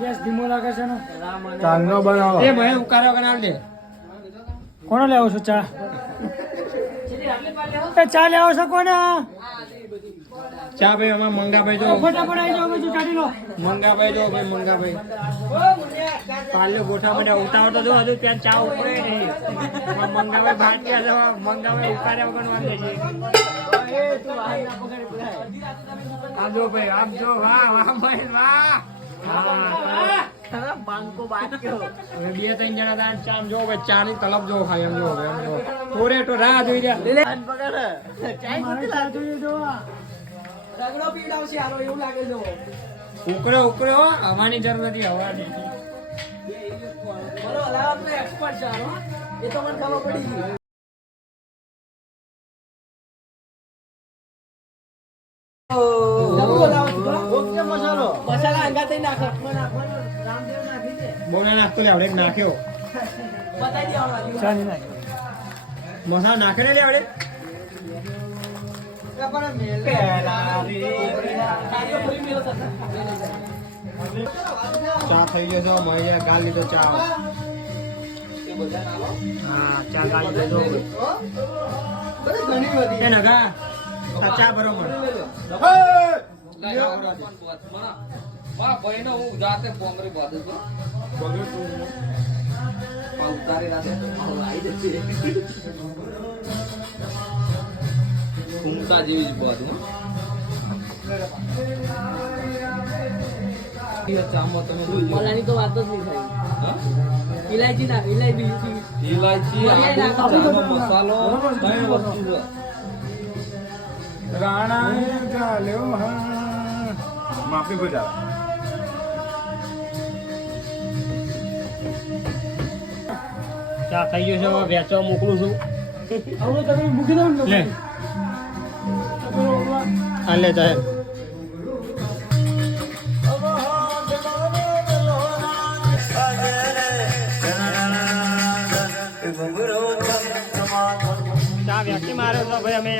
Gas ધીમો લાગે છે ને ચાંદનો બનાવો એ મને ઉકારો બનાવ દે. કોનો લેવો છો ચા ચા લેવો છો કોને ચા ભાઈ અમાર મંગાભાઈ જો ફટાફટ આવી જાઓ બધું કાઢી લો મંગાભાઈ જો ભાઈ મંગાભાઈ પાલ્યો ગોઠા મને ઉતાવળ તો જો હજુ ત્યાં ચા ઉપડે નહીં મંગાભાઈ ભાત ક્યાં જવા મંગાભાઈ ઉકાર્યા વગર વાર લે છે. આમ જો ભાઈ આમ જો વાહ વાહ ભાઈ વાહ. હવે બે ત્રણ જણા દાન ચા જો ભાઈ ચા ની તલબ જો ખાય એમ જો હવે એમ જો થોરે તો રાહ જોઈ રહ્યા. ઉકળો ઉકળો હવાની જરૂર નથી હવાની. બોને નાખતો લે આવડે નાખ્યો ચા નહીં નાખી મસાલો નાખે ને લે આવડે. ચા થઈ ગયો છો મળી ગાલ લીધો ચા. હા ચા ગાલ લીધો કે નગા ચા બરોબર. ઘૂમતા જેવી જ બધું ચામાં તમે મલાની તો વાત જ નહીં થાય. ઇલાયચી ના ઇલાયચી આદુ ચાનો મસાલો ત્રણ વસ્તુ છે. રાણાએ ચાલ્યો હા માફી બજાર ચા થઈ ગયો છે વેચવા મોકલું છું. હવે તમે મૂકી દો ને લે આ લે જાય. ચા વ્યક્તિ મારે તો ભાઈ અમે